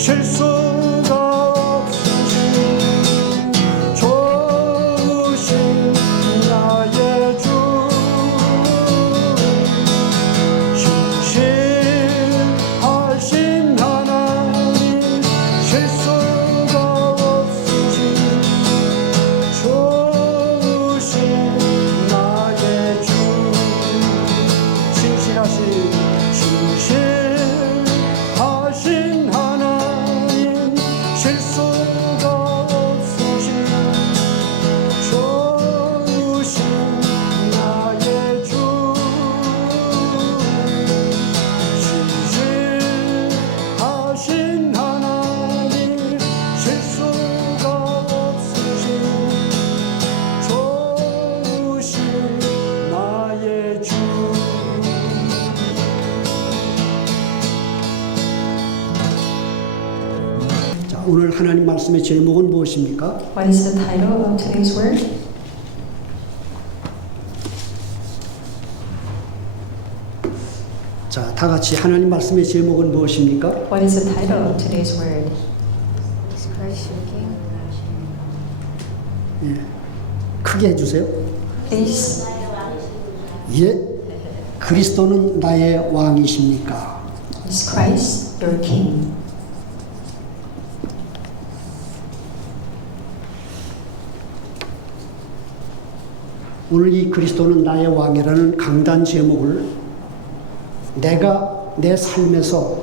실수가 없으신 좋으신 나의 주 신실하신 하나님 실수가 없으신 좋으신 나의 주 신실하신 하나님 실수가 없으신 좋으신 나의 주 신실하신 하나님 실수가 없으신 좋으신 나의 주. 오늘 하나님 말씀의 제목은 무엇입니까? What is the title of today's word? 자, 다 같이 하나님 말씀의 제목은 무엇입니까? What is the title of today's word? Is Christ your King? 예, 크게 해주세요. Please. 예, 그리스도는 나의 왕이십니까? Is Christ your King? 오늘 이 그리스도는 나의 왕이라는 강단 제목을 내가 내 삶에서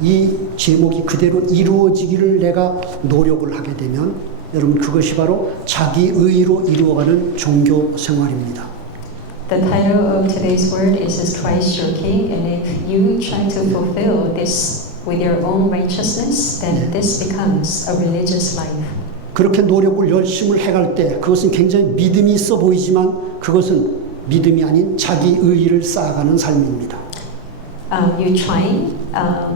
이 제목이 그대로 이루어지기를 내가 노력을 하게 되면 여러분 그것이 바로 자기 의로 이루어가는 종교 생활입니다. The title of today's word is Christ your King, and if you try to fulfill this with your own righteousness, then this becomes a religious life. 그렇게 노력을 열심을 해갈 때 그것은 굉장히 믿음이 있어 보이지만 그것은 믿음이 아닌 자기 의의를 쌓아가는 삶입니다. You trying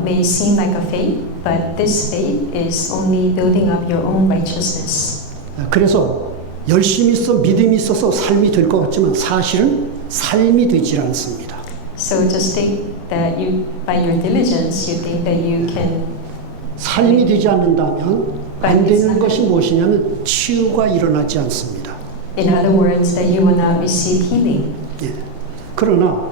may seem like a faith, but this faith is only building up your own righteousness. 그래서 열심히 있어 믿음이 있어서 삶이 될 것 같지만 사실은 삶이 되질 않습니다. So just think that you, by your diligence, you think that you can. 삶이 되지 않는다면 안 되는 것이 무엇이냐면 치유가 일어나지 않습니다. In other words, that you will not receive healing. 예. 그러나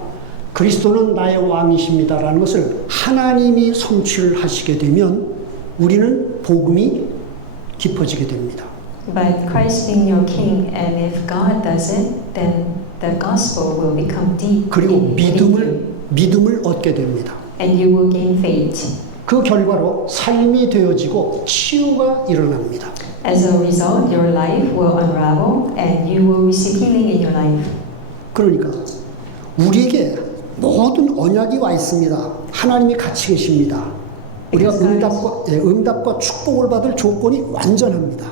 그리스도는 나의 왕이십니다라는 것을 하나님이 성취를 하시게 되면 우리는 복음이 깊어지게 됩니다. But Christ being your King, and if God does it, then the gospel will become deep 그리고 in you, 믿음을 얻게 됩니다. and you will gain faith. 그 결과로 삶이 되어지고 치유가 일어납니다. As a result, your life will unravel, and you will receive healing in your life. 그러니까 우리에게 모든 언약이 와 있습니다. 하나님이 같이 계십니다. 우리가 응답과 축복을 받을 조건이 완전합니다.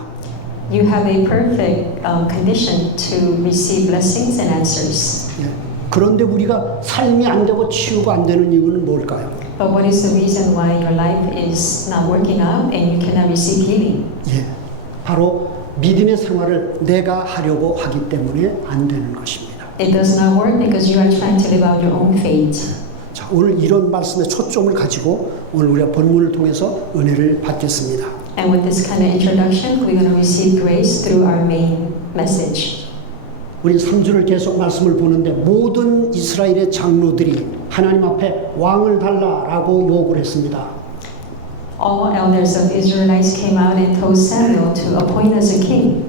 You have a perfect condition to receive blessings and answers. 예. 그런데 우리가 삶이 안 되고 치유가 안 되는 이유는 뭘까요? But what is the reason why your life is not working out and you cannot receive healing? 예. 바로 믿음의 생활을 내가 하려고 하기 때문에 안 되는 것입니다. It does not work because you are trying to live out your own faith. 자, 오늘 이런 말씀의 초점을 가지고 오늘 우리가 본문을 통해서 은혜를 받겠습니다. And with this kind of introduction, we're going to receive grace through our main message. 우리 3주를 계속 말씀을 보는데 모든 이스라엘의 장로들이 하나님 앞에 왕을 달라라고 요구를 했습니다. All elders of Israelites came out and told Samuel to appoint us a king.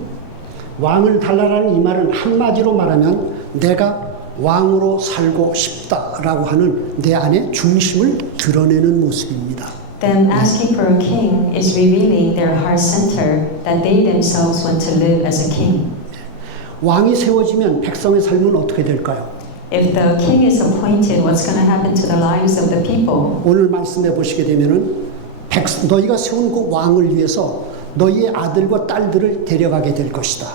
왕을 달라라는 이 말은 한마디로 말하면 내가 왕으로 살고 싶다라고 하는 내 안의 중심을 드러내는 모습입니다. Them asking for a king is revealing their heart center that they themselves want to live as a king. 왕이 세워지면 백성의 삶은 어떻게 될까요? If the king is appointed, what's going to happen to the lives of the people? 오늘 말씀해 보시게 되면은 너희가 세운 그 왕을 위해서 너희의 아들과 딸들을 데려가게 될 것이다.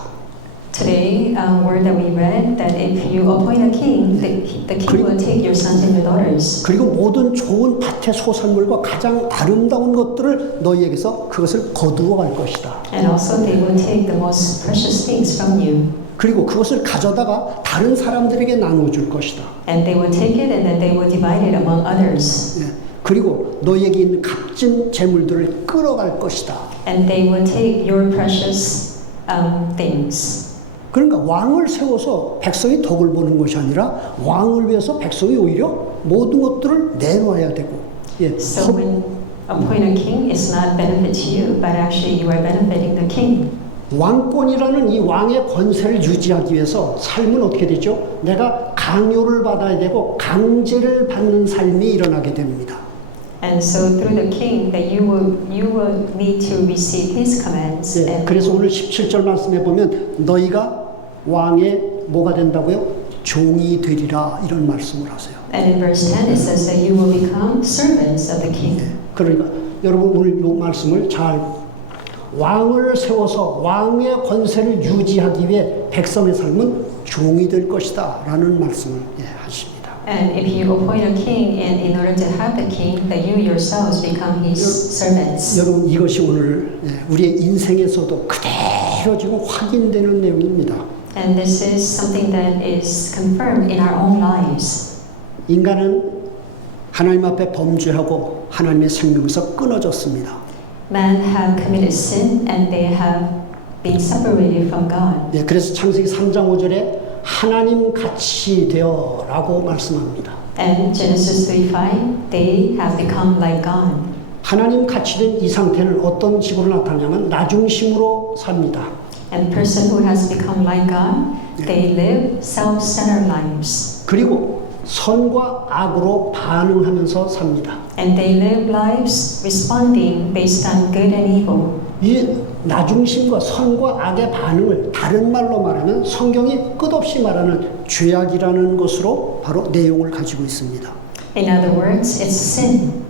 Today, word that we read that if you appoint a king, the king will take your sons and your daughters. 그리고 모든 좋은 밭의 소산물과 가장 아름다운 것들을 너희에게서 그것을 거두어 갈 것이다. And also they will take the most precious things from you. 그리고 그것을 가져다가 다른 사람들에게 나눠줄 것이다. And they will take it and then they will divide it among others. 예. 그리고 너에게 있는 값진 재물들을 끌어갈 것이다. and they will take your precious things. 그러니까 왕을 세워서 백성이 덕을 보는 것이 아니라 왕을 위해서 백성이 오히려 모든 것들을 내놓아야 되고, 예, So when appoint a king, it's not benefit to you, but actually you are benefiting the king. 왕권이라는 이 왕의 권세를 유지하기 위해서 삶은 어떻게 되죠? 내가 강요를 받아야 되고 강제를 받는 삶이 일어나게 됩니다. And so through the king, that you will need to receive his commands. 예, And 그래서 오늘 17절 말씀에 보면 너희가 왕의 뭐가 된다고요? 종이 되리라 이런 말씀을 하세요. And in verse 10 it says that you will become servants of the king. 그러니까 여러분 오늘 이 말씀을 잘 왕을 세워서 왕의 권세를 유지하기 위해 백성의 삶은 종이 될 것이다 라는 말씀을 하십니다. And if you appoint a king, and in order to have the king, that you yourselves become his servants. 여러분 이것이 오늘 우리의 인생에서도 그대로 지금 확인되는 내용입니다. And this is something that is confirmed in our own lives. 인간은 하나님 앞에 범죄하고 하나님의 생명에서 끊어졌습니다. Man have committed sin and they have been separated from God. 예, 그래서 창세기 3장 5절에 하나님 같이 되어라고 말씀합니다. And Genesis 3:5, they have become like God. 하나님 같이 된 이 상태는 어떤 식으로 나타나냐면 나중심으로 삽니다. And person who has become like God, they live self-centered lives. 그리고 선과 악으로 반응하면서 삽니다. And they live lives responding based on good and evil. 이 나중심과 선과 악의 반응을 다른 말로 말하면 성경이 끝없이 말하는 죄악이라는 것으로 바로 내용을 가지고 있습니다. In other words, it's sin.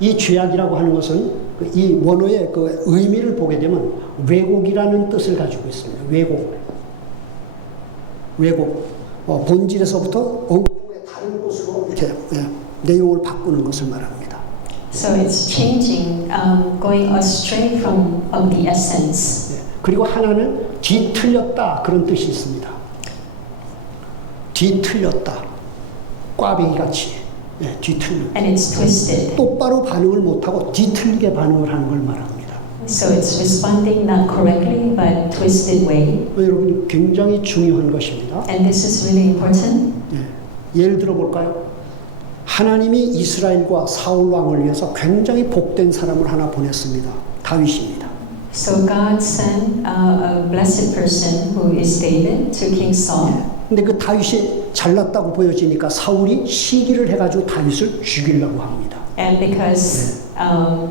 이 죄악이라고 하는 것은 이 원어의 그 의미를 보게 되면 왜곡이라는 뜻을 가지고 있습니다. 왜곡. 본질에서부터 엉뚱의 다른 곳으로 이렇게 내용을 바꾸는 것을 말합니다. So it's changing, going astray from of the essence. 그리고 하나는 뒤틀렸다 그런 뜻이 있습니다. 뒤틀렸다. 꽈배기 같이 뒤틀려. And it's twisted. 똑바로 반응을 못하고 뒤틀리게 반응을 하는 걸 말합니다. So it's responding not correctly but twisted way. 여러분 굉장히 중요한 것입니다. And this is really important. 예를 들어 볼까요? 하나님이 이스라엘과 사울 왕을 위해서 굉장히 복된 사람을 하나 보냈습니다. 다윗입니다. So God sent a blessed person who is David to King Saul. 근데 그 다윗이 잘났다고 보여지니까 사울이 시기를 해가지고 다윗을 죽이려고 합니다. And because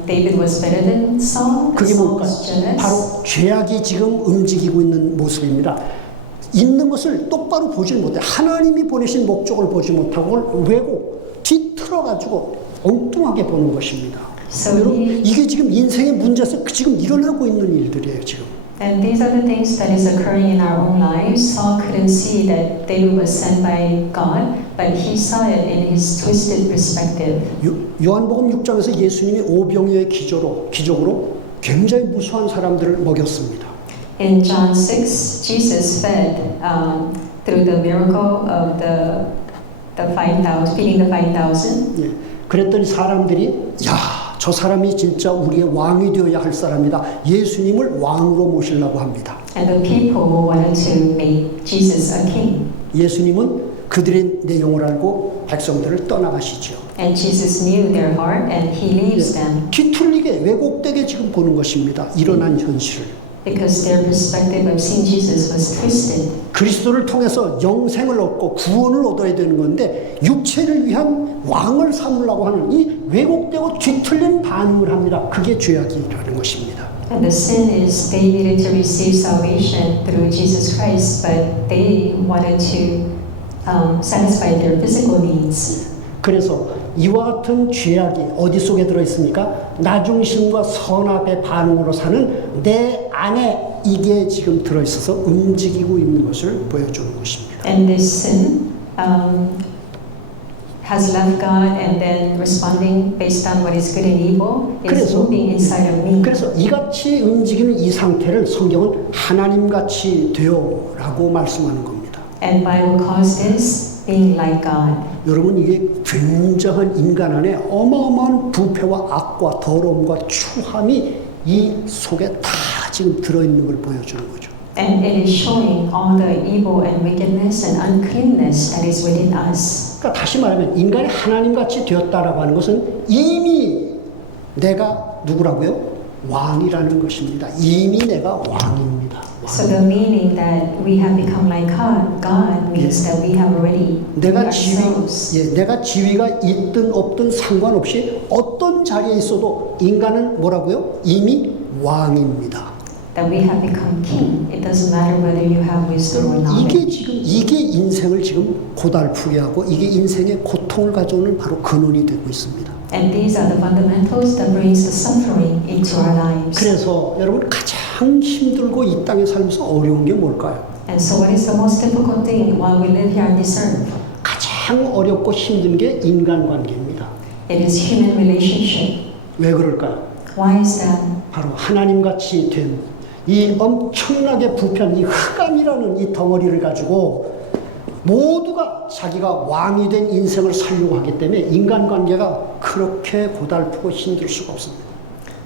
David was better than Saul, 그게 Saul 뭘까? was jealous. 바로 죄악이 지금 움직이고 있는 모습입니다. 있는 것을 똑바로 보지 못해 하나님이 보내신 목적을 보지 못하고 왜곡, 뒤틀어가지고 엉뚱하게 보는 것입니다. So 여러분 이게 지금 인생의 문제에서 지금 일어나고 있는 일들이에요 지금. And these are the things that is occurring in our own lives. Saul couldn't see that David was sent by God, but he saw it in his twisted perspective. 요한복음 6장에서 예수님이 오병이어의 기적으로 굉장히 무수한 사람들을 먹였습니다. In John 6, Jesus fed through the miracle of the 5,000, feeding the 5,000. 예, 그랬더니 사람들이 저 사람이 진짜 우리의 왕이 되어야 할 사람이다. 예수님을 왕으로 모시려고 합니다. And the people wanted to make Jesus a king. 예수님은 그들의 내용을 알고 백성들을 떠나가시죠. And Jesus knew their heart and he leaves them 뒤틀리게 왜곡되게 지금 보는 것입니다. 일어난 현실을. because their perspective of seeing Jesus was twisted. 그리스도를 통해서 영생을 얻고 구원을 얻어야 되는 건데 육체를 위한 왕을 삼으려고 하는 이 왜곡되고 뒤틀린 반응을 합니다. 그게 죄악이라는 것입니다. And the sin is they needed to receive salvation through Jesus Christ, but they wanted to satisfy their physical needs. 그래서 이와 같은 죄악이 어디 속에 들어있습니까? 나중심과 선악의 반응으로 사는 내 안에 이게 지금 들어있어서 움직이고 있는 것을 보여주는 것입니다. And this sin has left God and then responding based on what is good and evil is moving inside of me. 그래서 이같이 움직이는 이 상태를 성경은 하나님같이 되어라고 말씀하는 겁니다. And Bible calls this being like God. 여러분 이게 굉장한 인간 안에 어마어마한 부패와 악과 더러움과 추함이 이 속에 다 지금 들어있는 걸 보여주는 거죠. And it is showing all the evil and wickedness and uncleanness that is within us. 그러니까 다시 말하면 인간이 하나님같이 되었다라고 하는 것은 이미 내가 누구라고요? 왕이라는 것입니다. 이미 내가 왕입니다. So the meaning that we have become like God means that we have already 내가 ourselves. 내가 지위가 있든 없든 상관없이 어떤 자리에 있어도 인간은 뭐라고요? 이미 왕입니다. That we have become king. It doesn't matter whether you have wisdom or knowledge. 이게 인생을 지금 고달프게 하고 이게 인생의 고통을 가져오는 바로 근원이 되고 있습니다. And these are the fundamentals that brings the suffering into our lives. 그래서 여러분 가장 힘들고 이 땅에 살면서 어려운 게 뭘까요? And so what is the most difficult thing while we live here on this earth? 가장 어렵고 힘든 게 인간관계입니다. It is human relationship. 왜 그럴까요? Why is that? 바로 하나님같이 된 이 엄청나게 부패한 이 흑암이라는 이 덩어리를 가지고 모두가 자기가 왕이 된 인생을 살려고 하기 때문에 인간관계가 그렇게 고달프고 힘들 수가 없습니다.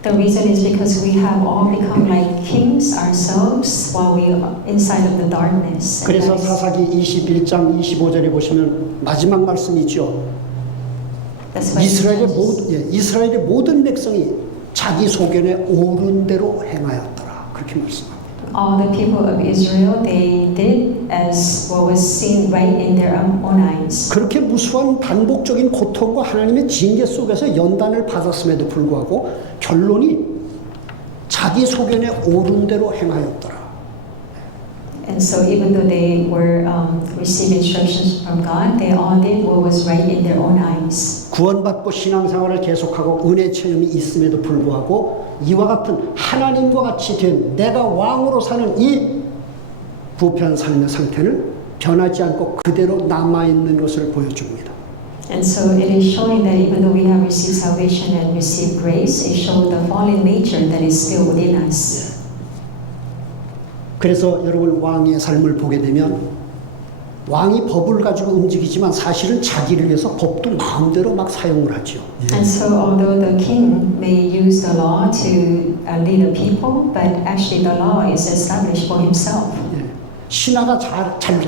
The reason is because we have all become like kings ourselves while we are inside of the darkness. And 그래서 that is- 사사기 21장 25절에 보시면 마지막 말씀이 있죠. that's why 이스라엘의 모든 백성이 자기 소견에 옳은 대로 행하였더라. 그렇게 말씀합니다. all the people of Israel, they did as what was seen right in their own eyes. 그렇게 무수한 반복적인 고통과 하나님의 징계 속에서 연단을 받았음에도 불구하고 결론이 자기 소견에 옳은 대로 행하였더라. And so even though they were receiving instructions from God, they all did what was right in their own eyes. 구원받고 신앙생활을 계속하고 은혜 체험이 있음에도 불구하고 이와 같은 하나님과 같이 된 내가 왕으로 사는 이 부패한 삶의 상태는 변하지 않고 그대로 남아있는 것을 보여줍니다. And so it is showing that even though we have received salvation and received grace, it shows the fallen nature that is still within us. 그래서 여러분 왕의 삶을 보게 되면 왕이 법을 가지고 움직이지만 사실은 자기를 위해서 법도 마음대로 막 사용을 하죠. And so although the king may use the law to lead the people, but actually the law is established for himself. 신하가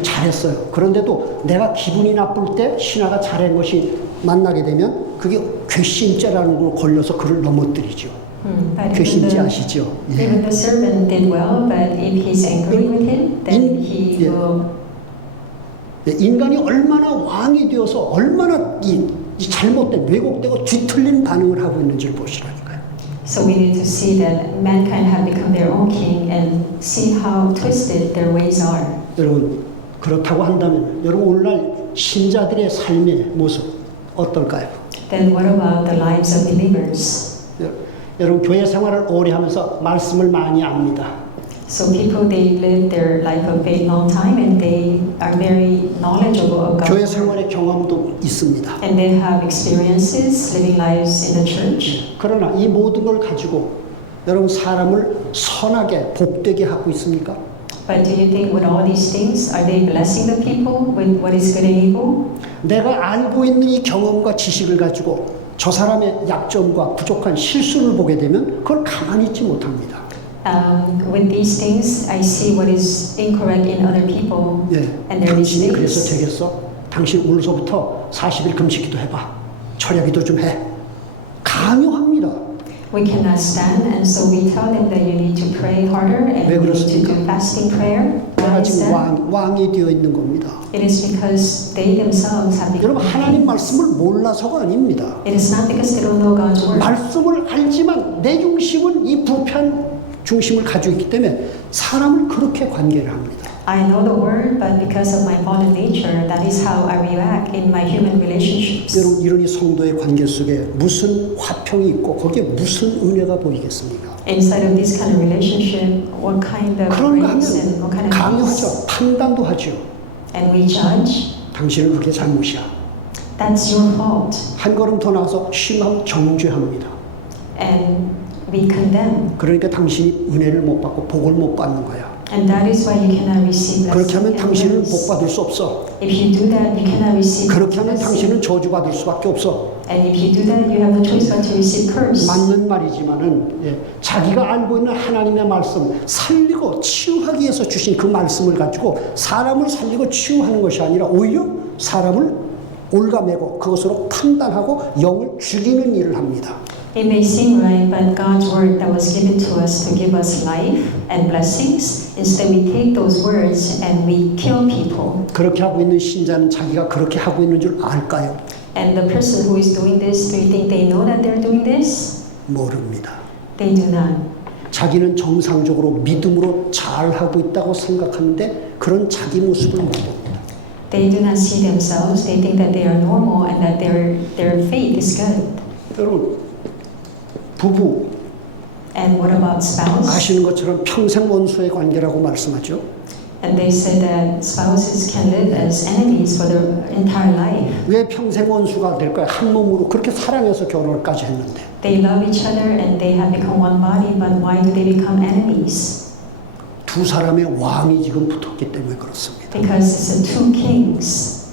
잘했어요. 그런데도 내가 기분이 나쁠 때 신하가 잘한 것이 만나게 되면 그게 괘씸죄라는 걸 걸려서 그를 넘어뜨리죠. But 괘씸죄 아시죠? even the servant did well, but if he's angry with him, then he 예. will. 인간이 얼마나 왕이 되어서 얼마나 이 잘못된 왜곡되고 뒤틀린 반응을 하고 있는지를 보시라니까요. So we need to see that mankind have become their own king and see how twisted their ways are. 여러분 그렇다고 한다면 여러분 오늘날 신자들의 삶의 모습 어떨까요? Then what about the lives of believers? 여러분 교회 생활을 오래 하면서 말씀을 많이 압니다. So people, they live their life a very long time and they are very knowledgeable of 교회 God. 생활의 경험도 있습니다. And they have experiences living lives in the church. 그러나 이 모든 걸 가지고 여러분 사람을 선하게 복되게 하고 있습니까? But do you think with all these things, are they blessing the people with what is good and evil? 내가 알고 있는 이 경험과 지식을 가지고 저 사람의 약점과 부족한 실수를 보게 되면 그걸 가만히 있지 못합니다. With these things, I see what is incorrect in other people and their 당신이 그래서 mistakes. 되겠어? 당신 오늘서부터 40일 금식기도 해봐. 철야기도 좀 해. 강요합니다. We cannot stand, and so we tell them that you need to pray harder and 왜 you need to 그렇습니까? do fasting prayer. 내가 Why is 지금 that? 왕이 되어 있는 겁니다. It is because they themselves have become 여러분 하나님 kings. 말씀을 몰라서가 아닙니다. It is not because they don't know God's word. 말씀을 알지만 내 중심은 이 부패한 중심을 가지고 있기 때문에 사람을 그렇게 관계를 합니다. I know the word, but because of my fallen nature, that is how I react in my human relationships. 여러분 이런 이 성도의 관계 속에 무슨 화평이 있고 거기에 무슨 은혜가 보이겠습니까? Inside of this kind of relationship, what kind of 그런가 grace and 하면 what kind of peace? 강요하죠. 판단도 하죠. And we judge. 당신은 그게 잘못이야. That's your fault. 한 걸음 더 나가서 심하고 정죄합니다. And we condemn. 그러니까 당신이 은혜를 못 받고 복을 못 받는 거야. And that is why you cannot receive 그렇게 하면 blessing and 당신은 복 grace. 받을 수 없어. If you do that, you cannot receive 그렇게 하면 blessing. 당신은 저주 받을 수밖에 없어. And if you do that, you have no choice but to receive curse. 맞는 말이지만은 자기가 알고 있는 하나님의 말씀 살리고 치유하기 위해서 주신 그 말씀을 가지고 사람을 살리고 치유하는 것이 아니라 오히려 사람을 올가매고 그것으로 판단하고 영을 죽이는 일을 합니다. It may seem right, but God's word that was given to us to give us life and blessings, instead we take those words and we kill people. 그렇게 하고 있는 신자는 자기가 그렇게 하고 있는 줄 알까요? And the person who is doing this, do you think they know that they're doing this? 모릅니다. They do not. 자기는 정상적으로 믿음으로 잘하고 있다고 생각하는데 그런 자기 모습을 못 봅니다. They do not see themselves. They think that they are normal and that their faith is good. 여러분, 부부 And what about spouse? 아시는 것처럼 평생 원수의 관계라고 말씀하죠. And they said that spouses can live as enemies for their entire life. 왜 평생 원수가 될까요? 한 몸으로 그렇게 사랑해서 결혼까지 했는데. They love each other and they have become one body, but why do they become enemies? 두 사람의 왕이 지금 붙었기 때문에 그렇습니다. Because it's the two kings.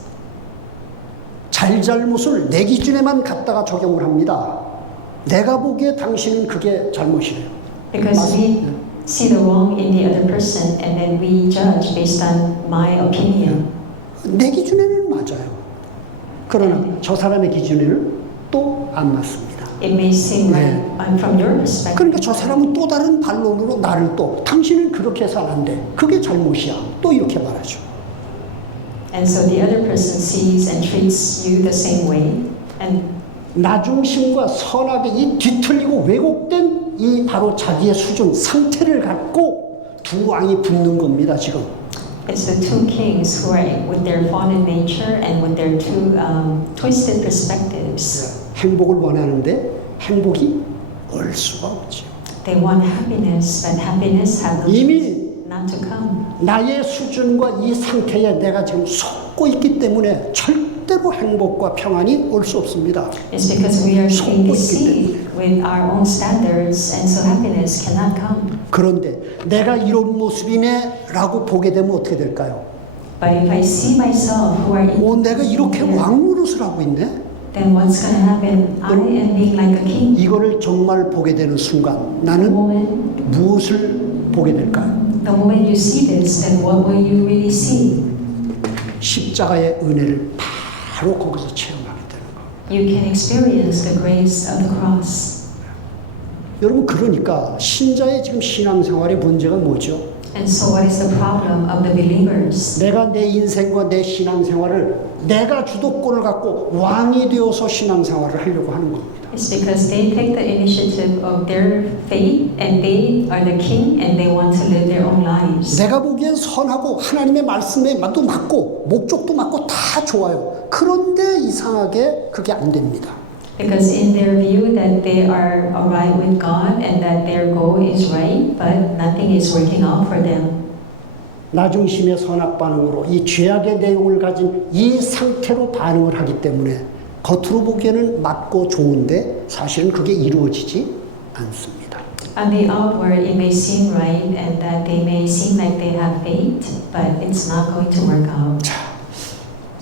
잘잘못을 내 기준에만 갖다가 적용을 합니다. 내가 보기에 당신은 그게 잘못이래요. Because we see the wrong in the other person and then we judge based on my opinion. 내 기준에는 맞아요. 그러나 저 사람의 기준에는 또 안 맞습니다. It may seem like from your perspective. 그러니까 저 사람은 또 다른 반론으로 나를 또 당신은 그렇게 해서 안 돼. 그게 잘못이야. 또 이렇게 말하죠. And so the other person sees and treats you the same way. And 나중심과 선악의 이 뒤틀리고 왜곡된 이 바로 자기의 수준, 상태를 갖고 두 왕이 붙는 겁니다, 지금. it's the two kings who are with their fallen nature and with their two twisted perspectives. 행복을 원하는데 행복이 올 수가 없죠. They want happiness, but happiness has no 이미 choice not to come. 나의 수준과 이 상태에 내가 지금 속고 있기 때문에 절대로 행복과 평안이 올 수 없습니다. It's because we are being 속고 있기 deceived with our own standards, and so happiness cannot come. 그런데 내가 이런 모습이네 라고 보게 되면 어떻게 될까요? But if I see myself who are in 내가 이렇게 왕 노릇을 하고 있네? then what's going to happen? I am being like a king. 이거를 정말 보게 되는 순간 The 나는 moment, 무엇을 보게 될까요? the moment you see this, then what will you really see? 십자가의 은혜를 바로 거기서 체험하게 되는 거. You can experience the grace of the cross. 여러분 그러니까 신자의 지금 신앙생활의 문제가 뭐죠? And so what is the problem of the believers? 내가 내 인생과 내 신앙생활을 내가 주도권을 갖고 왕이 되어서 신앙생활을 하려고 하는 겁니다. It's because they take the initiative of their faith and they are the king and they want to live their own lives. 내가 보기엔 선하고 하나님의 말씀에 맛도 맞고 목적도 맞고 다 좋아요. 그런데 이상하게 그게 안 됩니다. Because in their view that they are alright with God and that their goal is right, but nothing is working out for them. 나중심의 선악 반응으로 이 죄악의 내용을 가진 이 상태로 반응을 하기 때문에 겉으로 보기에는 맞고 좋은데 사실은 그게 이루어지지 않습니다. On the outward, it may seem right and that they may seem like they have faith, but it's not going to work out. 자,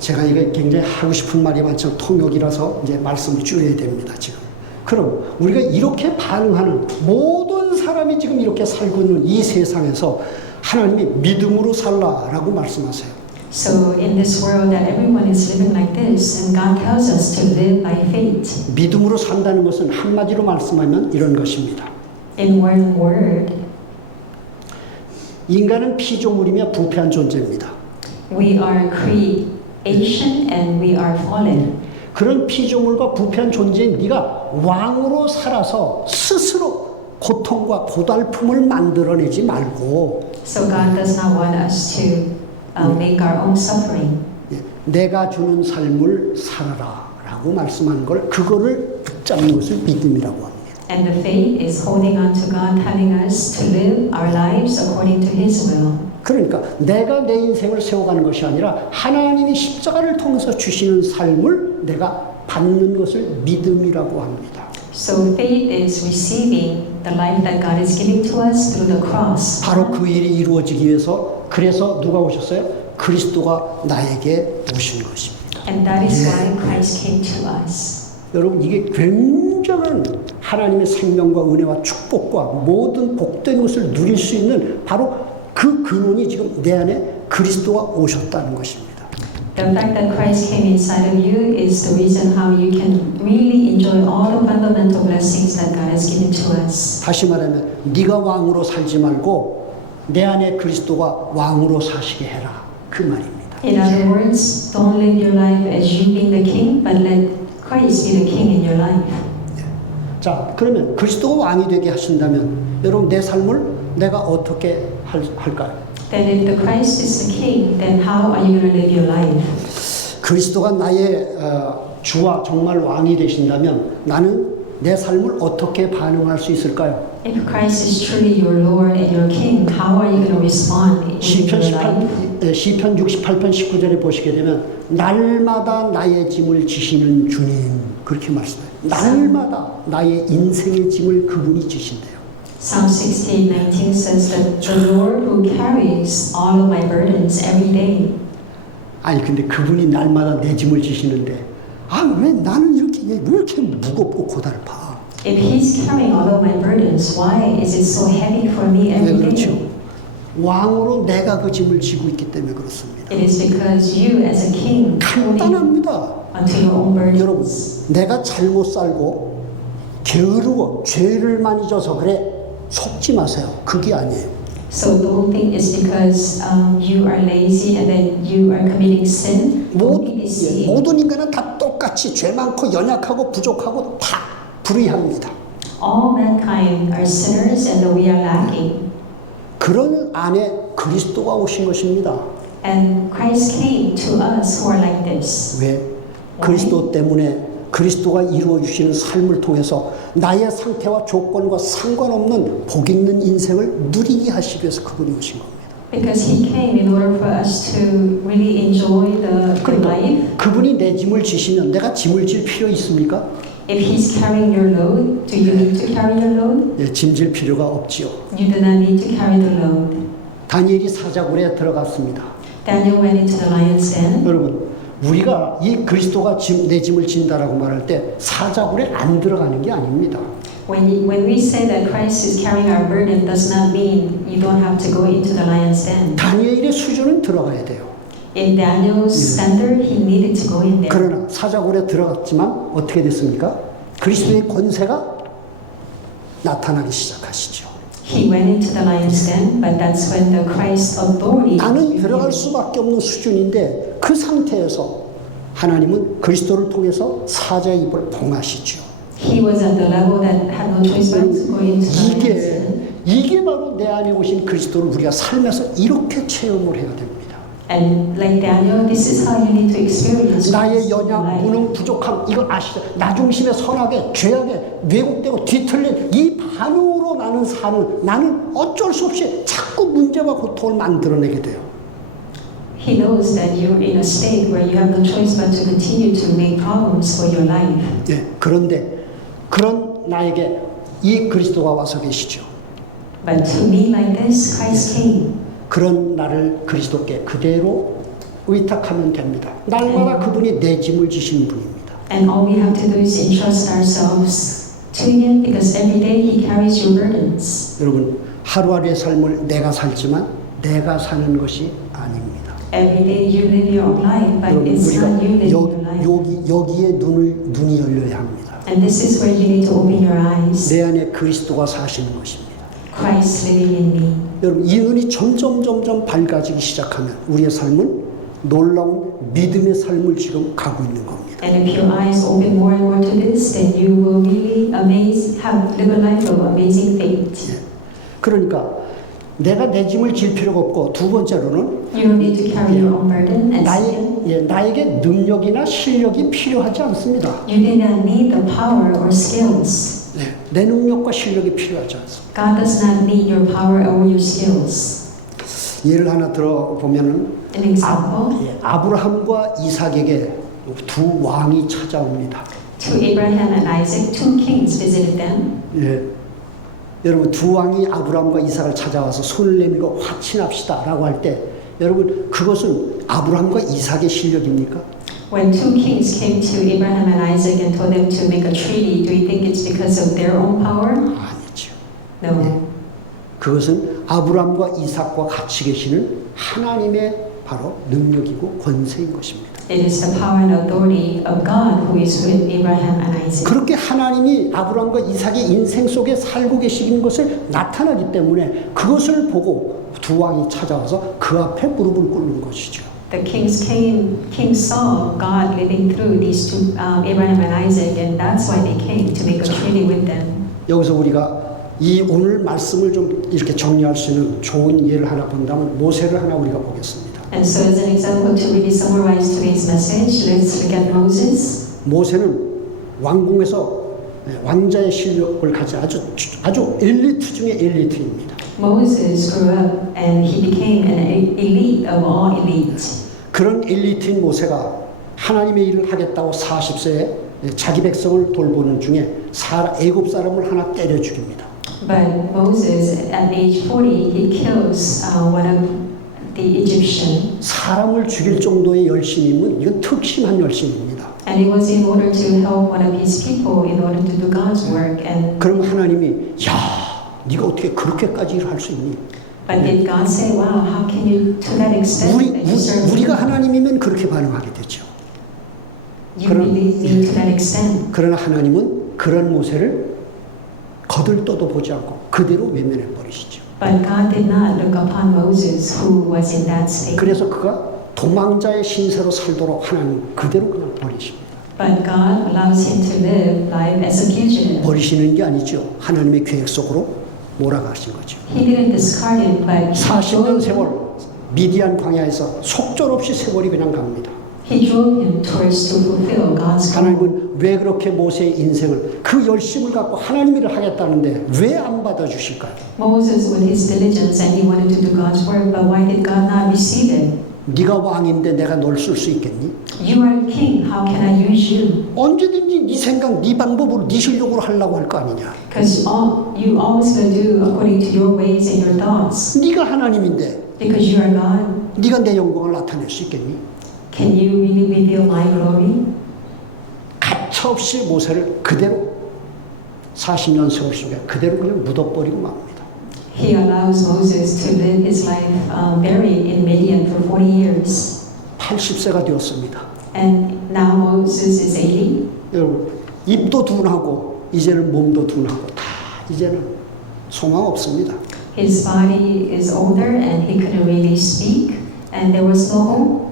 제가 이게 굉장히 하고 싶은 말이 많지만 통역이라서 이제 말씀을 줄여야 됩니다, 지금. 그럼 우리가 이렇게 반응하는 모든 사람이 지금 이렇게 살고 있는 이 세상에서 하나님이 믿음으로 살라라고 말씀하세요. So in this world that everyone is living like this, and God tells us to live by faith. 믿음으로 산다는 것은 한마디로 말씀하면 이런 것입니다. In one word, 인간은 피조물이며 부패한 존재입니다. we are creation and we are fallen. 그런 피조물과 부패한 존재인 네가 왕으로 살아서 스스로 고통과 고달픔을 만들어내지 말고 So God does not want us to make our own suffering. 내가 주는 삶을 살아라 라고 말씀하는 걸 그거를 붙잡는 것을 믿음이라고 합니다. And the faith is holding on to God, telling us to live our lives according to His will. 그러니까 내가 내 인생을 세워가는 것이 아니라 하나님이 십자가를 통해서 주시는 삶을 내가 받는 것을 믿음이라고 합니다. So faith is receiving the life that God is giving to us through the cross. 바로 그 일이 이루어지기 위해서 그래서 누가 오셨어요? 그리스도가 나에게 오신 것입니다. And that is why Christ came to us. 여러분 이게 굉장한 하나님의 생명과 은혜와 축복과 모든 복된 것을 누릴 수 있는 바로 그 근원이 지금 내 안에 그리스도가 오셨다는 것입니다. The fact that Christ came inside of you is the reason how you can really enjoy all the fundamental blessings that God has given to us. 다시 말하면 네가 왕으로 살지 말고 내 안에 그리스도가 왕으로 사시게 해라 그 말입니다. In other words, don't live your life as you being the king, but let Christ be the king in your life. 자, 그러면 그리스도가 왕이 되게 하신다면 여러분 내 삶을 내가 어떻게 할까요? Then if the Christ is the king, then how are you going to live your life? 그리스도가 나의 주와 정말 왕이 되신다면 나는 내 삶을 어떻게 반응할 수 있을까요? If Christ is truly your Lord and your king, how are you going to respond in 시편 your life? 68편 19절에 보시게 되면 날마다 나의 짐을 지시는 주님 그렇게 말씀해요. 날마다 나의 인생의 짐을 그분이 지신대요. Psalm 68:19 says that the Lord who carries all of my burdens every day. 아니 근데 그분이 날마다 내 짐을 지시는데 아 왜 나는 왜 이렇게 무겁고 고달파? If He's carrying all of my burdens, why is it so heavy for me 왜 every 그렇죠? day? 왕으로 내가 그 짐을 지고 있기 때문에 그렇습니다. It is because you, as a king, holding 간단합니다. onto your own 여러분, burdens. 내가 잘못 살고 게으르고 죄를 많이 져서 그래 속지 마세요. 그게 아니에요. So don't think it's because you are lazy and then you are committing sin. Don't be deceived. 모든 인간은 다 똑같이 죄 많고 연약하고 부족하고 다 불의합니다. All mankind are sinners and we are lacking. 그런 안에 그리스도가 오신 것입니다. And Christ came to us who are like this. 왜? 그리스도 때문에 그리스도가 이루어 주시는 삶을 통해서 나의 상태와 조건과 상관없는 복 있는 인생을 누리게 하시기 위해서 그분이 오신 겁니다. Because He came in order for us to really enjoy the life. 그분이 내 짐을 지시면 내가 짐을 질 필요 있습니까? If He's carrying your load, do you need to carry your load? 예, 짐질 필요가 없지요. You do not need to carry the load. 다니엘이 사자굴에 들어갔습니다. Daniel went into the lion's den. 여러분, 우리가 이 그리스도가 내 짐을 진다라고 말할 때 사자굴에 안 들어가는 게 아닙니다. When we say that Christ is carrying our burden, does not mean you don't have to go into the lion's den. 다니엘의 수준은 들어가야 돼요. In Daniel's standard, he needed to go in there. 그러나 사자굴에 들어갔지만 어떻게 됐습니까? 그리스도의 권세가 나타나기 시작하시죠. He went into the lion's den, but that's when the Christ authority. 나는 들어갈 수밖에 없는 수준인데 그 상태에서 하나님은 그리스도를 통해서 사자의 입을 봉하시죠. He was at the level that had no choice but to go into the lion's den. 이게 바로 내 안에 오신 그리스도를 우리가 살면서 이렇게 체험을 해야 됩니다. And like Daniel, this is how you need to experience 나의 Christ in your 연약, life. 무능, 부족함 이거 아시죠? 나 중심의 선악에 죄악에 왜곡되고 뒤틀린 이 반응으로 나는 사는 나는 어쩔 수 없이 자꾸 문제와 고통을 만들어내게 돼요. He knows that you're in a state where you have no choice but to continue to make problems for your life. 예, 그런데 그런 나에게 이 그리스도가 와서 계시죠. But to me like this, Christ came. 그런 나를 그리스도께 그대로 의탁하면 됩니다. 날마다 그분이 내 짐을 지시는 분입니다. And all we have to do is entrust ourselves to Him because every day He carries your burdens. 여러분 하루하루의 삶을 내가 살지만 내가 사는 것이 아닙니다. Every day you live your own life, but 여러분 it's not you living your 우리가 life. 여기에 눈이 열려야 합니다. And this is where you need to open your eyes. 내 안에 그리스도가 사시는 것입니다. Christ living in me. 여러분 이 눈이 점점 밝아지기 시작하면 우리의 삶은 놀라운 믿음의 삶을 지금 가고 있는 겁니다. And if your eyes open more and more to this, then you will really live a life of amazing faith. 예. 그러니까 내가 내 짐을 질 필요가 없고 두 번째로는 You don't need to carry your own burden. And second, 나에게 능력이나 실력이 필요하지 않습니다. you do not need the power or skills. 네, 내 능력과 실력이 필요하지 않습니다. God does not need your power or your skills. 예를 하나 들어보면은 An example, 아브라함과 이삭에게 두 왕이 찾아옵니다. To Abraham and Isaac, two kings visited them. 예. 여러분 두 왕이 아브라함과 이삭을 찾아와서 손을 내밀고 화친합시다라고 할 때 여러분 그것은 아브라함과 이삭의 실력입니까? When two kings came to Abraham and Isaac and told them to make a treaty, do you think it's because of their own power? 아니죠. No. 그것은 아브라함과 이삭과 같이 계시는 하나님의 바로 능력이고 권세인 것입니다. It is the power and authority of God who is with Abraham and Isaac. 그렇게 하나님이 아브라함과 이삭의 인생 속에 살고 계시는 것을 나타나기 때문에 그것을 보고 두 왕이 찾아와서 그 앞에 무릎을 꿇는 것이죠. The kings saw God living through these two, Abraham and Isaac, and that's why they came to make a treaty with them. 여기서 우리가 이 오늘 말씀을 좀 이렇게 정리할 수 있는 좋은 예를 하나 본다면 모세를 하나 우리가 보겠습니다. And so, as an example to really summarize today's message, let's look at Moses. 모세는 왕궁에서 왕자의 실력을 가진 아주 엘리트 중에 엘리트입니다. Moses grew up and he became an elite of all elites. 그런 엘리트인 모세가 하나님의 일을 하겠다고 40세에 자기 백성을 돌보는 중에 애굽 사람을 하나 때려 죽입니다. But Moses, at age 40, he kills one of the Egyptian. 사람을 죽일 정도의 열심이면 이건 특심한 열심입니다. And it was in order to help one of his people in order to do God's work. And 그럼 하나님이 네가 어떻게 그렇게까지 일을 할 수 있니? but did God say, "Wow, how can you to that extent that you serve 우리가 me? 하나님이면 그렇게 반응하게 되죠. You believe me to that extent?" 그러나 하나님은 그런 모세를 거들떠도 보지 않고 그대로 외면해 버리시죠. But God did not look upon Moses, who was in that state. 그래서 그가 도망자의 신세로 살도록 하나님 그대로 그냥 버리십니다. But God allows him to live life as a fugitive. 버리시는 게 아니죠. 하나님의 계획 속으로 몰아가신 거죠. He didn't discard him, but 40년 세월 미디안 광야에서 속절없이 세월이 그냥 갑니다. he drove him towards to fulfill God's call. 하나님은 왜 그렇게 모세의 인생을 그 열심을 갖고 하나님 일을 하겠다는데 왜 안 받아주실까요? Moses, with his diligence, and he wanted to do God's work, but why did God not receive it? 네가 왕인데 내가 널 쓸 수 있겠니? You are king. How can I use you? 언제든지 네 생각, 네 방법으로, 네 실력으로 하려고 할 거 아니냐? Because you always will do according to your ways and your thoughts. 네가 하나님인데 Because you are God. 네가 내 영광을 나타낼 수 있겠니? Can you really reveal my glory? 가차없이 모세를 그대로 40년 세월 속에 그대로 그냥 묻어버리고 맙니다. He allows Moses to live his life buried in Midian for 40 years. 80세가 되었습니다. And now Moses is 80. 여러분 입도 둔하고 이제는 몸도 둔하고 다 이제는 소망 없습니다. His body is older and he couldn't really speak, and there was no hope.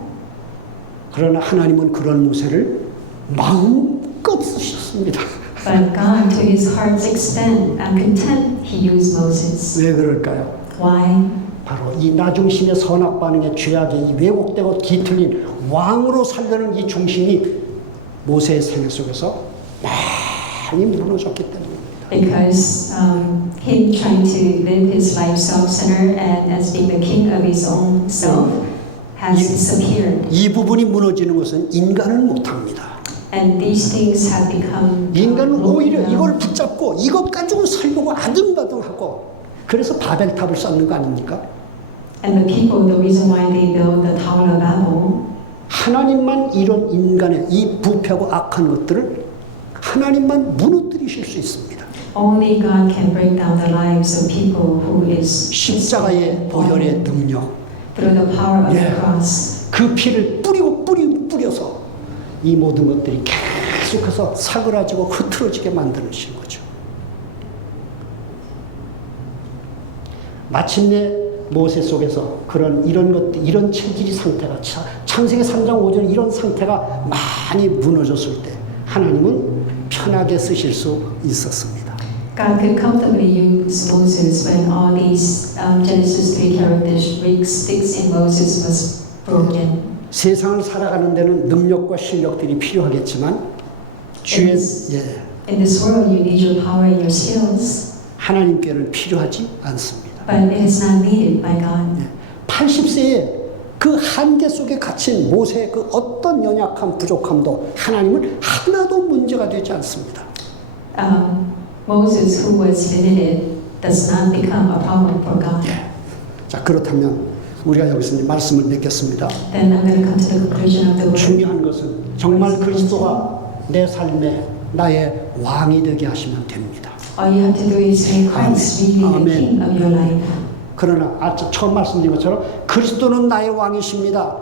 그러나 하나님은 그런 모세를 마음껏 쓰셨습니다. But God, to his heart's extent and content, he used Moses. 왜 그럴까요? Why? 바로 이 나중심의 선악 반응의 죄악의 이 왜곡되고 뒤틀린 왕으로 살려는 이 중심이 모세의 생애 속에서 많이 무너졌기 때문입니다. Because him trying to live his life self-centered and as being the king of his own self has disappeared. 이 부분이 무너지는 것은 인간은 못합니다. And these things have become 인간은 오히려 broken 이걸 down. 붙잡고 이것 가지고 살려고 아등바등하고 그래서 바벨탑을 쌓는 거 아닙니까? And the people, the reason why they built the Tower of Babel, 하나님만 이런 인간의 이 부패하고 악한 것들을 하나님만 무너뜨리실 수 있습니다. only God can break down the lives of people who is 십자가의 보혈의 능력, through the power of the Yeah. cross. 그 피를 뿌려서 이 모든 것들이 계속해서 사그라지고 흐트러지게 만드시는 거죠. 마침내 모세 속에서 이런 것들, 이런 체질이 상태가 창세기 3장 5절 이런 상태가 많이 무너졌을 때 하나님은 편하게 쓰실 수 있었습니다. God could comfortably use Moses when all these Genesis 3 characteristics in Moses was broken. 세상을 살아가는 데는 능력과 실력들이 필요하겠지만 주의 In this world, you need your power and your skills, 하나님께는 필요하지 않습니다. but it is not needed by God. 80세에 그 한계 속에 갇힌 모세의 그 어떤 연약함, 부족함도 하나님은 하나도 문제가 되지 않습니다. Moses, who was limited, does not become a problem for God. 자, 그렇다면 우리가 여기서 이제 말씀을 맺겠습니다. Then I'm going to come to the conclusion of the word. 중요한 것은 정말 그리스도가 내 삶에 나의 왕이 되게 하시면 됩니다. All you have to do is make Christ really the Amen. king of your life. 그러나 처음 말씀드린 것처럼 그리스도는 나의 왕이십니다.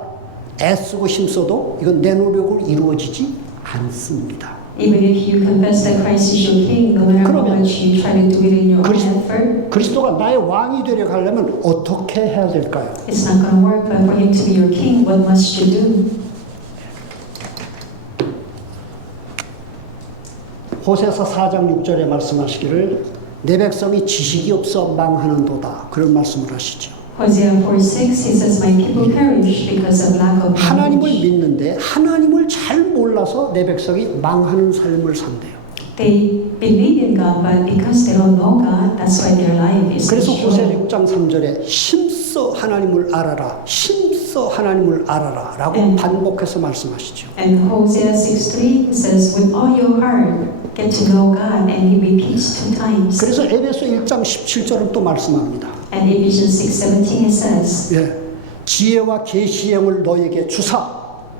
애쓰고 힘써도 이건 내 노력으로 이루어지지 않습니다. Even if you confess that Christ is your king, no matter how 그러면 much you try to do it in your own effort, 그리스도가 나의 왕이 되려 하려면 어떻게 해야 될까요? it's not going to work. But for him to be your king, what must you do? 호세서 4장 6절에 말씀하시기를 내 백성이 지식이 없어 망하는도다. 그런 말씀을 하시죠. Hosea 4:6, he says, "My people perish because of lack of 하나님을 knowledge." 믿는데 하나님을 잘 몰라서 내 백성이 망하는 삶을 산대요. They believe in God, but because they don't know God, that's why their life is 그래서 호세 destroyed. 6장 3절에 힘써 하나님을 알아라. 힘써 하나님을 알아라. 라고 반복해서 말씀하시죠. And Hosea 6:3 says, "With all your heart, get to know God," and he repeats 2 times. 그래서 에베소 1장 17절은 또 말씀합니다. And Ephesians 6:17 it says, 예, 지혜와 계시의 영을 너에게 주사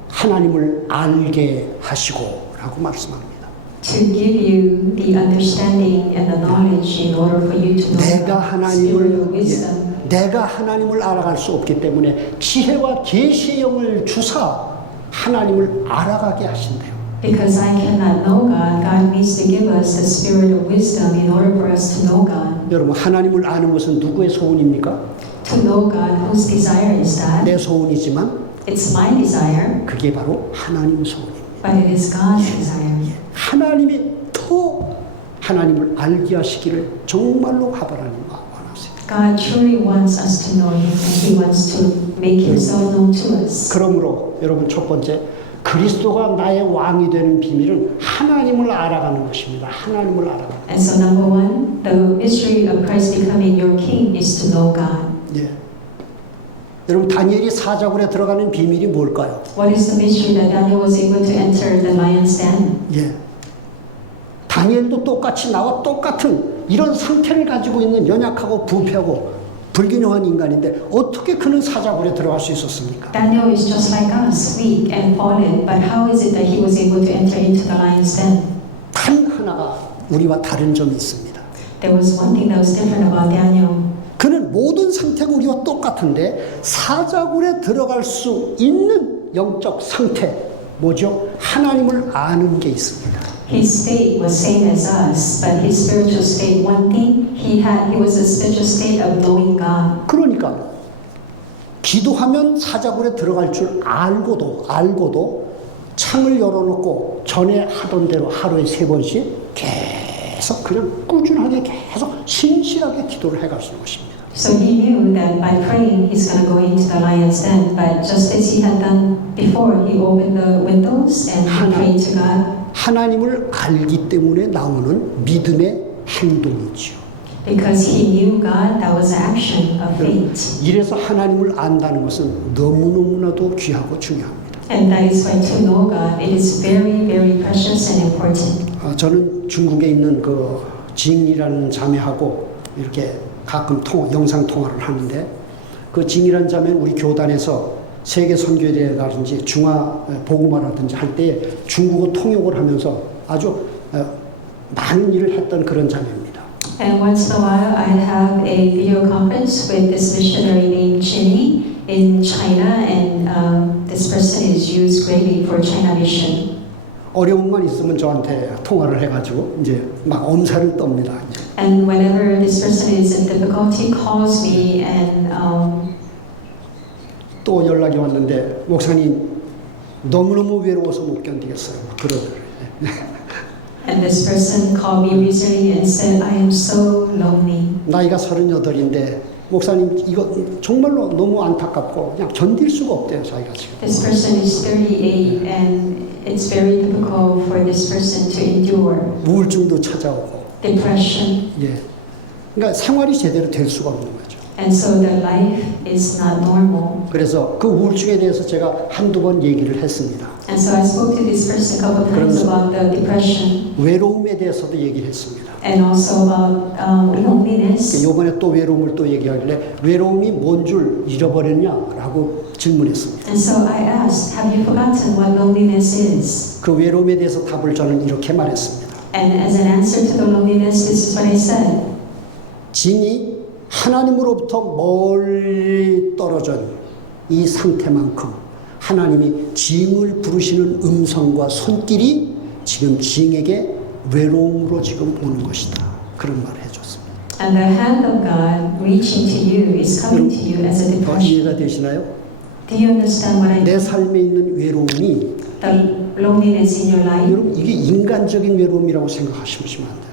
하나님을 알게 하시고 라고 말씀합니다. to give you the understanding and the knowledge in order for you to know 내가 God, spiritual 하나님을 wisdom. 내가 하나님을 알아갈 수 없기 때문에 지혜와 계시의 영을 주사 하나님을 알아가게 하신대요. Because I cannot know God, God needs to give us the spirit of wisdom in order for us to know God. 여러분 하나님을 아는 것은 누구의 소원입니까? To know God, whose desire is that? 내 소원이지만 It's my desire, 그게 바로 하나님의 소원입니다. but it is God's desire. 하나님이 더 하나님을 알게 하시기를 정말로 하나님 원하세요. God truly wants us to know Him, and He wants to make Himself known to us. 그러므로 여러분 첫 번째 그리스도가 나의 왕이 되는 비밀은 하나님을 알아가는 것입니다. 하나님을 알아가는. And so number one, the mystery of Christ becoming your king is to know God. 예. 여러분 다니엘이 사자굴에 들어가는 비밀이 뭘까요? What is the mystery that Daniel was able to enter the lion's den? 예. 다니엘도 똑같이 나와 똑같은 이런 상태를 가지고 있는 연약하고 부패하고 불균형한 인간인데 어떻게 그는 사자굴에 들어갈 수 있었습니까? Daniel is just like us, weak and fallen, but how is it that he was able to enter into the lion's den? 단 하나가 우리와 다른 점이 있습니다. There was one thing that was different about Daniel. 그는 모든 상태가 우리와 똑같은데 사자굴에 들어갈 수 있는 영적 상태 뭐죠? 하나님을 아는 게 있습니다. His state was same as us, but his spiritual state, one thing he was a spiritual state of knowing God. 그러니까 기도하면 사자굴에 들어갈 줄 알고도 창을 열어놓고 전에 하던 대로 하루에 3번씩 계속 그냥 꾸준하게 계속 신실하게 기도를 해갈 수 있는 것입니다. So he knew that by praying he's going to go into the lion's den, but just as he had done before, he opened the windows and he prayed to God. 하나님을 알기 때문에 나오는 믿음의 행동이지요. Because he knew God, that was an action of faith. 이래서 하나님을 안다는 것은 너무너무나도 귀하고 중요합니다. And that is why to know God, it is very, very precious and important. 저는 중국에 있는 그 징이라는 자매하고 이렇게 가끔 영상 통화를 하는데 그 징이라는 자매는 우리 교단에서 세계 선교대회라든지 중화 복음화라든지 할 때 중국어 통역을 하면서 아주 많은 일을 했던 그런 자매입니다. And once in a while, I have a video conference with this missionary named Chinny in China, and this person is used greatly for China mission. 어려움만 있으면 저한테 통화를 해가지고 이제 막 엄살을 떱니다. And whenever this person is in difficulty, calls me and 또 연락이 왔는데 목사님 너무너무 외로워서 못 견디겠어요. 그러더라고요. and this person called me recently and said, I am so lonely. 나이가 38인데 목사님 이거 정말로 너무 안타깝고 그냥 견딜 수가 없대요. 자기가 지금. This person is 38 and it's very difficult for this person to endure 우울증도 찾아오고. depression. 예. 그러니까 생활이 제대로 될 수가 없는 거죠. And so the life is not normal. 그래서 그 우울증에 대해서 제가 한두 번 얘기를 했습니다. And so I spoke to this person a couple of times about the depression 외로움에 대해서도 얘기를 했습니다. and also about loneliness. 이번에 또 외로움을 또 얘기하길래 외로움이 뭔 줄 잃어버렸냐라고 질문했습니다. And so I asked, have you forgotten what loneliness is? 그 외로움에 대해서 답을 저는 이렇게 말했습니다. And as an answer to the loneliness, this is what I said. 징이 하나님으로부터 멀리 떨어진 이 상태만큼 하나님이 징을 부르시는 음성과 손길이 지금 징에게 외로움으로 지금 오는 것이다. 그런 말을 해줬습니다. And the hand of God reaching to you is coming to you as a depression. 이해가 되시나요? Do you understand what I 내 mean? 삶에 있는 외로움이 The loneliness in your life. 여러분 이게 인간적인 외로움이라고 생각하시면 안 돼요.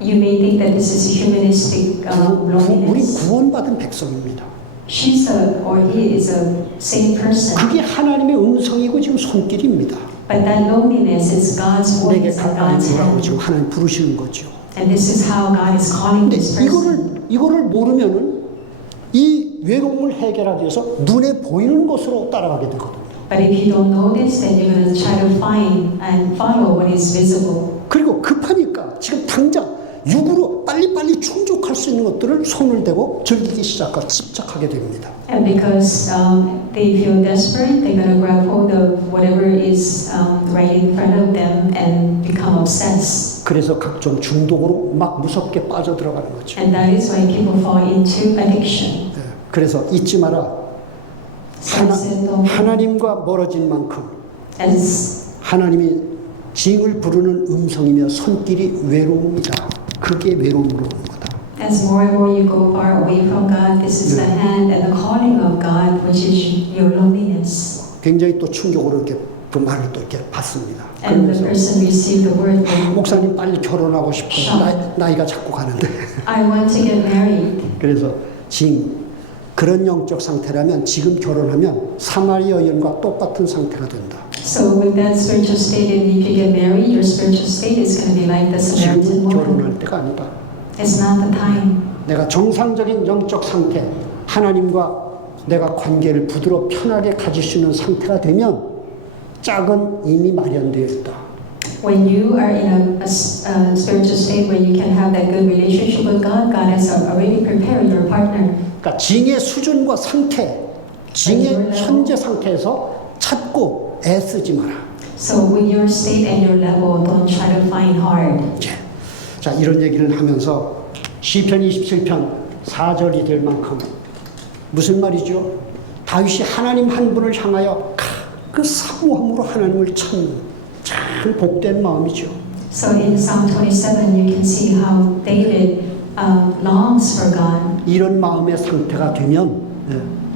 You may think that this is a humanistic 우리 loneliness. 구원받은 백성입니다. She's a, or he is a sane person. 그게 하나님의 음성이고 지금 손길입니다. But that loneliness is God's 내게 voice and 가까이 God's 오라고 hand. 지금 하나님 부르시는 거죠. And this is how God is calling 근데 this person. 이거를 모르면은 이 외로움을 해결하기 위해서 눈에 보이는 것으로 따라가게 되거든요. But if you don't know this, then you're going to try to find and follow what is visible. 그리고 급하니까 지금 당장 육으로 빨리빨리 충족할 수 있는 것들을 손을 대고 즐기기 시작하고 집착하게 됩니다. And because they feel desperate, they're going to grab hold of whatever is right in front of them and become obsessed. 그래서 각종 중독으로 막 무섭게 빠져들어가는 거죠. And that is why people fall into addiction. 예, 그래서 잊지 마라. 하나님과 멀어진 만큼 As 하나님이 징을 부르는 음성이며 손길이 외로움이다. 그게 외로움으로 오는 거다. As more and more you go far away from God, this is the hand and the calling of God, which is your loneliness. 굉장히 또 충격으로 이렇게 그 말을 또 이렇게 받습니다. And the 그러면서 person received the word, 목사님 빨리 결혼하고 싶어요. 나이가 자꾸 가는데. I want to get married. 그래서 그런 영적 상태라면 지금 결혼하면 사마리아 여인과 똑같은 상태가 된다. So with that spiritual state, and if you get married, your spiritual state is going to be like the Samaritan 지금은 woman. 결혼할 때가 아니다. It's not the time. 내가 정상적인 영적 상태, 하나님과 내가 관계를 부드럽고 편하게 가질 수 있는 상태가 되면 짝은 이미 마련되어 있다. When you are in a spiritual state where you can have that good relationship with God, God has already prepared your partner. 그러니까 징의 수준과 상태, 징의 현재 상태에서 찾고 애쓰지 마라. So with your state and your level, don't try to find hard. 자, 이런 얘기를 하면서 시편 27편 4절이 될 만큼 무슨 말이죠? 다윗이 하나님 한 분을 향하여 그 사모함으로 하나님을 찾는 참 복된 마음이죠. So in Psalm 27, you can see how David longs for God. 이런 마음의 상태가 되면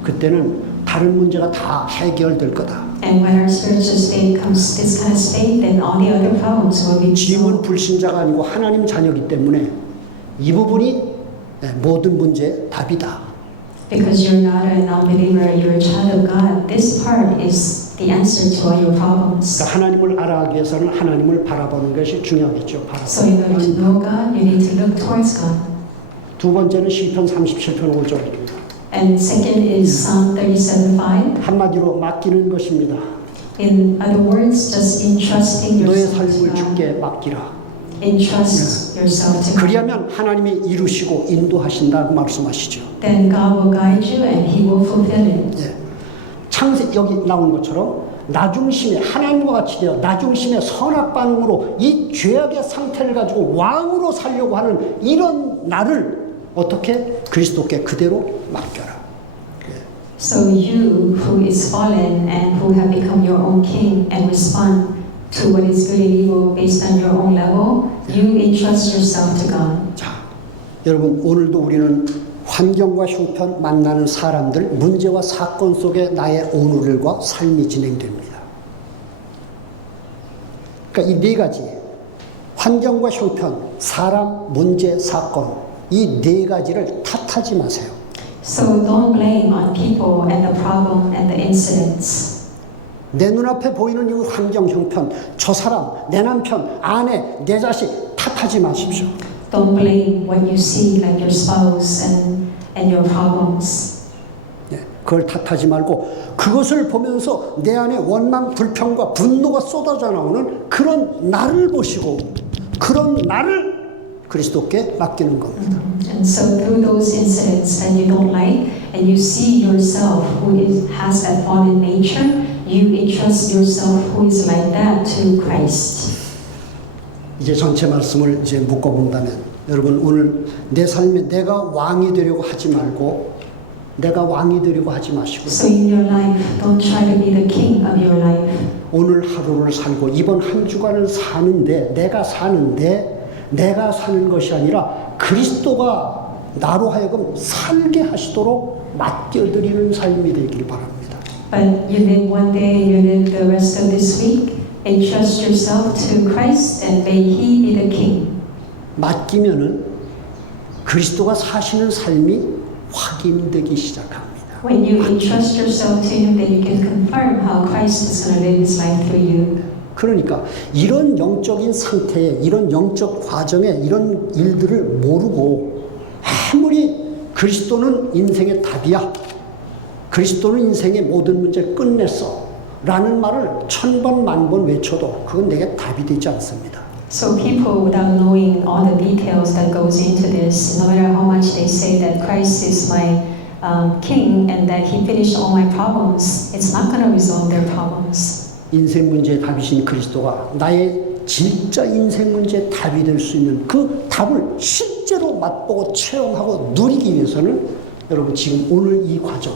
그때는 다른 문제가 다 해결될 거다. And when our spiritual state comes this kind of state, then all the other problems will be 짐은 resolved. 불신자가 아니고 하나님 자녀이기 때문에 이 부분이 모든 문제의 답이다. Because you're not a non-believer, you're a child of God. This part is the answer to all your problems. 그러니까 하나님을 알아가기 위해서는 하나님을 바라보는 것이 중요하겠죠. So in order to know God, you need to look towards God. 두 번째는 시편 37편 5절입니다. And second is Psalm 37:5. 한마디로 맡기는 것입니다. In other words, just entrusting 너의 yourself to 삶을 God. 주께 맡기라. Entrust yourself to God. 그리하면 하나님이 이루시고 인도하신다고 말씀하시죠. Then God will guide you and He will fulfill it. 예. 창세 여기 나온 것처럼 나중심에 하나님과 같이 되어 나중심의 선악 반응으로 이 죄악의 상태를 가지고 왕으로 살려고 하는 이런 나를 어떻게 그리스도께 그대로 맡겨라. So you who is fallen and who have become your own king and respond to what is good and evil based on your own level, you entrust yourself to God. 자, 여러분 오늘도 우리는 환경과 형편 만나는 사람들 문제와 사건 속에 나의 오늘과 삶이 진행됩니다. 그러니까 이 네 가지 환경과 형편, 사람, 문제, 사건 이 네 가지를 탓하지 마세요. So don't blame on people and the problem and the incidents. 내 눈앞에 보이는 이 환경, 형편, 저 사람, 내 남편, 아내, 내 자식 탓하지 마십시오. Don't blame what you see, like your spouse and and your problems. 예, 그걸 탓하지 말고 그것을 보면서 내 안에 원망, 불평과 분노가 쏟아져 나오는 그런 나를 보시고 그런 나를 그리스도께 맡기는 겁니다. And so through those incidents that you don't like, and you see yourself has that fallen nature, you entrust yourself who is like that to Christ. 이제 전체 말씀을 이제 묶어본다면 여러분 오늘 내 삶에 내가 왕이 되려고 하지 말고 내가 왕이 되려고 하지 마시고 So in your life, don't try to be the king of your life. 오늘 하루를 살고 이번 한 주간을 사는데 내가 사는 것이 아니라 그리스도가 나로 하여금 살게 하시도록 맡겨드리는 삶이 되길 바랍니다. But you live one day and you live the rest of this week. Entrust yourself to Christ and may He be the king. 맡기면은 그리스도가 사시는 삶이 확인되기 시작합니다. When you entrust yourself to Him, then you can confirm how Christ is going to live His life through you. 그러니까 이런 영적인 상태에 이런 영적 과정에 이런 일들을 모르고 아무리 그리스도는 인생의 답이야. 그리스도는 인생의 모든 문제를 끝냈어. 라는 말을 1000번, 10,000번 외쳐도 그건 내게 답이 되지 않습니다. So people, without knowing all the details that goes into this, no matter how much they say that Christ is my king and that He finished all my problems, it's not going to resolve their problems. 인생 문제의 답이신 그리스도가 나의 진짜 인생 문제의 답이 될 수 있는 그 답을 실제로 맛보고 체험하고 누리기 위해서는 여러분 지금 오늘 이 과정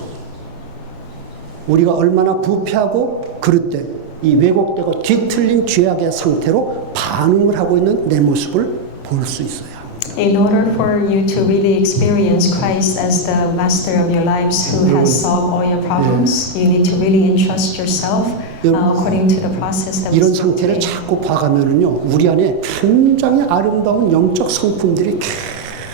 우리가 얼마나 부패하고 그릇된 이 왜곡되고 뒤틀린 죄악의 상태로 반응을 하고 있는 내 모습을 볼 수 있어야 합니다. In order for you to really experience Christ as the master of your lives who has solved all your problems, you need to really entrust yourself according to the process that 이런 was going 상태를 through. 자꾸 봐가면은요 우리 안에 굉장히 아름다운 영적 성품들이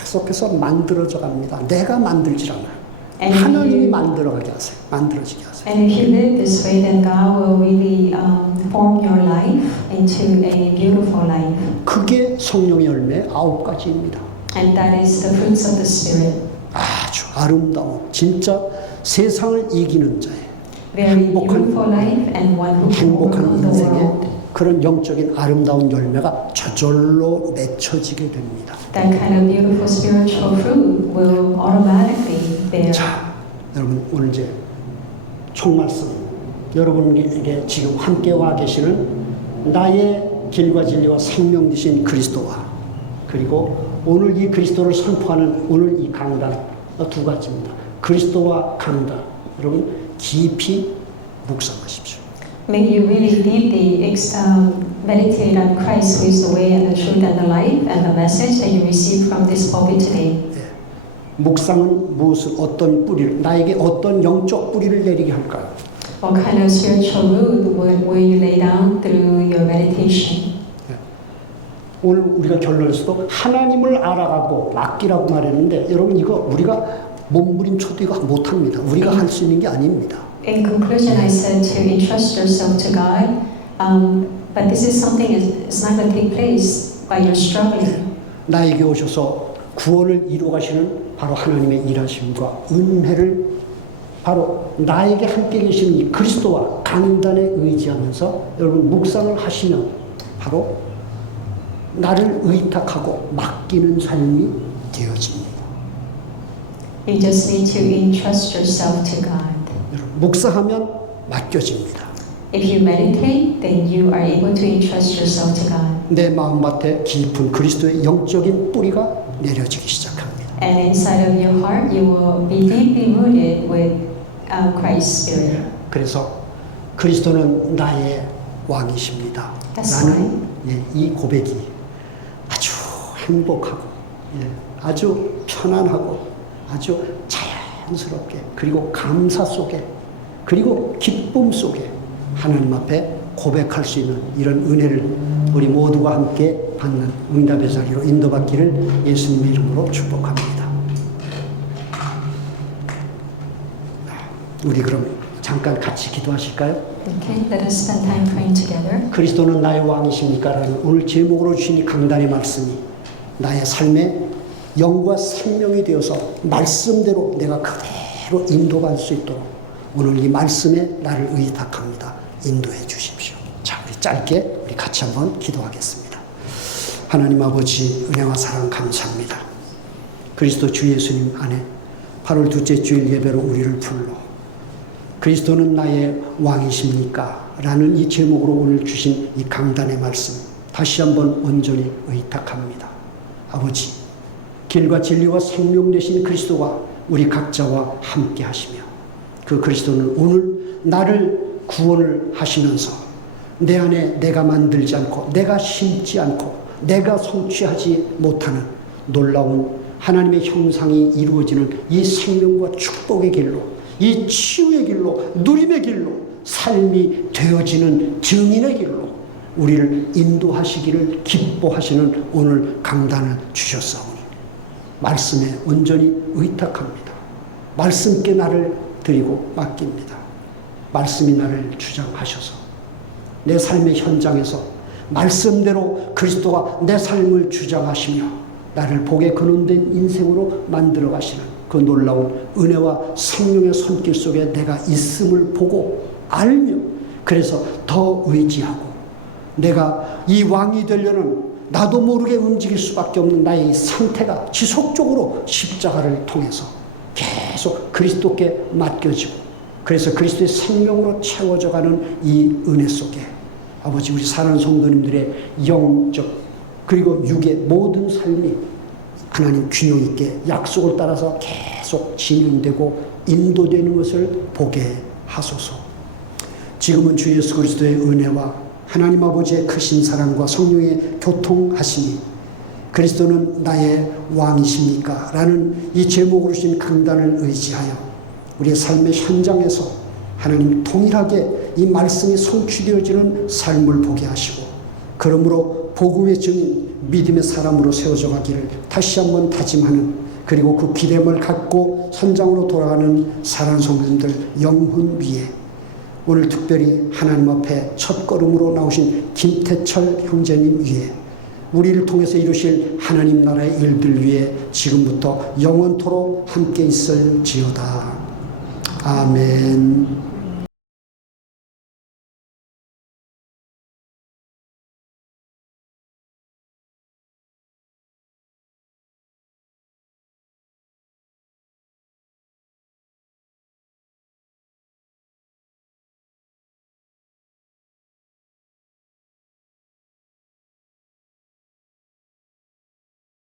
계속해서 만들어져 갑니다. 내가 만들질 않아요. 하나님이 만들어가게 하세요. 만들어지게 하세요. And if you live this way, then God will really form your life into a beautiful life. 그게 성령의 열매 9가지입니다. And that is the fruits of the Spirit. 아주 아름다운 진짜 세상을 이기는 자의 Very beautiful life and one who can 행복한 overcome the 인생의 world. 그런 영적인 아름다운 열매가 저절로 맺혀지게 됩니다. That kind of beautiful spiritual fruit will automatically bear. 자, 여러분 오늘 이제 총 말씀 여러분에게 지금 함께 와 계시는 나의 길과 진리와 생명 되신 그리스도와 그리고 오늘 이 그리스도를 선포하는 오늘 이 강단 두 가지입니다. 그리스도와 강단 여러분 깊이 묵상하십시오. May you really deeply meditate on Christ, who is the way and the truth and the life, and the message that you receive from this pulpit today. 묵상은 무엇을 어떤 뿌리를 나에게 어떤 영적 뿌리를 내리게 할까요? What kind of spiritual root will you lay down through your meditation? 오늘 우리가 결론에서도 하나님을 알아가고 맡기라고 말했는데 여러분 이거 우리가 몸부림쳐도 이거 못합니다. 우리가 할 수 있는 게 아닙니다. In conclusion, I said to entrust yourself to God, but this is something it's not going to take place by your struggling. 나에게 오셔서 구원을 이루어가시는 바로 하나님의 일하심과 은혜를 바로 나에게 함께 계시는 이 그리스도와 강단에 의지하면서 여러분 묵상을 하시면 바로 나를 의탁하고 맡기는 삶이 되어집니다. You just need to entrust yourself to God. 여러분 묵상하면 맡겨집니다. If you meditate, then you are able to entrust yourself to God. 내 마음밭에 깊은 그리스도의 영적인 뿌리가 내려지기 시작합니다. And inside of your heart, you will be deeply rooted with Christ's Spirit. 그래서 그리스도는 나의 왕이십니다. That's 나는 이 고백이 아주 행복하고 아주 편안하고 아주 자연스럽게 그리고 감사 속에 그리고 기쁨 속에 하나님 앞에 고백할 수 있는 이런 은혜를 우리 모두가 함께 받는 응답의 자리로 인도받기를 예수님의 이름으로 축복합니다. 우리 그럼 잠깐 같이 기도하실까요? Okay, let us spend time praying together. 그리스도는 나의 왕이십니까? 라는 오늘 제목으로 주신 이 강단의 말씀이 나의 삶에 영과 생명이 되어서 말씀대로 내가 그대로 인도받을 수 있도록 오늘 이 말씀에 나를 의탁합니다. 인도해 주십시오. 자, 우리 짧게 우리 같이 한번 기도하겠습니다. 하나님 아버지 은혜와 사랑 감사합니다. 그리스도 주 예수님 안에 8월 둘째 주일 예배로 우리를 불러 그리스도는 나의 왕이십니까? 라는 이 제목으로 오늘 주신 이 강단의 말씀 다시 한번 온전히 의탁합니다. 아버지, 길과 진리와 생명 되신 그리스도가 우리 각자와 함께 하시며 그 그리스도는 오늘 나를 구원을 하시면서 내 안에 내가 만들지 않고 내가 심지 않고 내가 성취하지 못하는 놀라운 하나님의 형상이 이루어지는 이 생명과 축복의 길로, 이 치유의 길로, 누림의 길로, 삶이 되어지는 증인의 길로 우리를 인도하시기를 기뻐하시는 오늘 강단을 주셨사오니 말씀에 온전히 의탁합니다. 말씀께 나를 드리고 맡깁니다. 말씀이 나를 주장하셔서 내 삶의 현장에서 말씀대로 그리스도가 내 삶을 주장하시며 나를 복에 근원된 인생으로 만들어 가시는 그 놀라운 은혜와 생명의 손길 속에 내가 있음을 보고 알며 그래서 더 의지하고 내가 이 왕이 되려는 나도 모르게 움직일 수밖에 없는 나의 이 상태가 지속적으로 십자가를 통해서 계속 그리스도께 맡겨지고 그래서 그리스도의 생명으로 채워져 가는 이 은혜 속에 아버지 우리 사랑하는 성도님들의 영적 그리고 육의 모든 삶이 하나님 균형 있게 약속을 따라서 계속 진행되고 인도되는 것을 보게 하소서. 지금은 주 예수 그리스도의 은혜와 하나님 아버지의 크신 사랑과 성령의 교통하심이 그리스도는 나의 왕이십니까? 라는 이 제목으로 주신 강단을 의지하여 우리의 삶의 현장에서 하나님 동일하게 이 말씀이 성취되어지는 삶을 보게 하시고 그러므로 복음의 증인 믿음의 사람으로 세워져 가기를 다시 한번 다짐하는 그리고 그 기대감을 갖고 현장으로 돌아가는 사랑하는 성도님들 영혼 위에 오늘 특별히 하나님 앞에 첫걸음으로 나오신 김태철 형제님 위에 우리를 통해서 이루실 하나님 나라의 일들 위에 지금부터 영원토록 함께 있을지어다. 아멘.